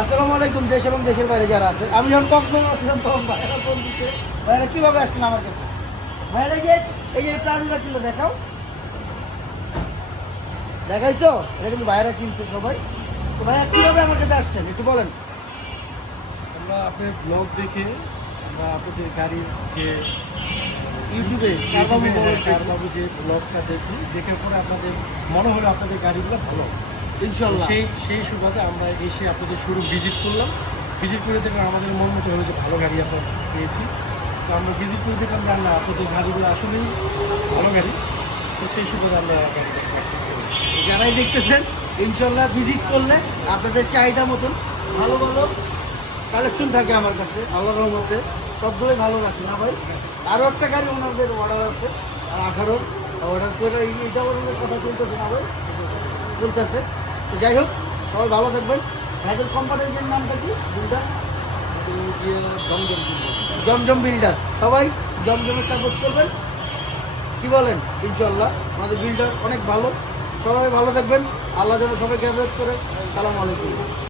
আসসালামু আলাইকুম দেশ এবং দেশের বাইরে যারা আছে। আমি যখন কক্সবাজার আসছিলাম তখন ফোন দিচ্ছে কীভাবে আসছেন আমার কাছে? যে এই যে প্রাণীরা ছিল দেখাও। দেখাইছো? এটা কিন্তু কিনছে সবাই। তো ভাইয়া কীভাবে আমার কাছে আসছেন? একটু বলেন। আমরা আপনার ব্লগ দেখে আমরা আপনাদের গাড়ির যে ইউটিউবে কারবাবু কারবাবু যে ব্লগটা দেখি দেখে পরে আপনাদের মনে হলো আপনাদের গাড়িগুলো ভালো। ইনশাল্লাহ সেই সেই সুবাদে আমরা এসে আপনাদের শোরুম ভিজিট করলাম। ভিজিট করে দেখলাম আমাদের মন মতো হলো যে ভালো গাড়ি আমরা পেয়েছি। তো আমরা ভিজিট করে দেখলাম যে না, আপনাদের গাড়িগুলো আসলেই ভালো গাড়ি। তো সেই সুবাদে আমরা যারাই দেখতেছেন ইনশাল্লাহ ভিজিট করলে আপনাদের চাহিদা মতন ভালো ভালো কালেকশন থাকে আমার কাছে আল্লাহ রহমতে। সবগুলোই ভালো রাখে। না ভাই আরও একটা গাড়ি ওনাদের অর্ডার আছে, আর আঠারো। অর্ডার করে এই ওনাদের কথা চলতেছে না ভাই? চলতেছে যাই হোক, সবাই ভালো থাকবেন। রাইজল কোম্পানির নামটা কি? বিল্ডার জমজম বিল্ডার সবাই জমজমের সাপোর্ট করবেন। কি বলেন? ইনশাল্লাহ আমাদের বিল্ডার অনেক ভালো। সবাই ভালো থাকবেন। আল্লাহ যেন সবাইকে হেফাজত করে। সালাম আলাইকুম।